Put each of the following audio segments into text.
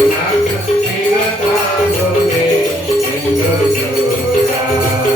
Thank you.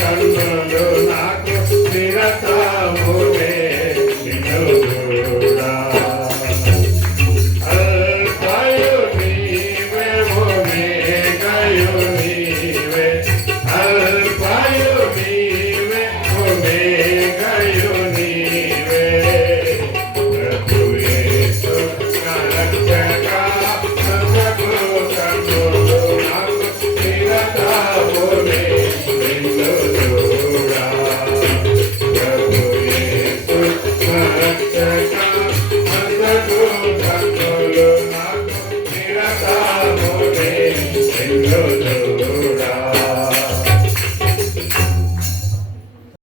Yesu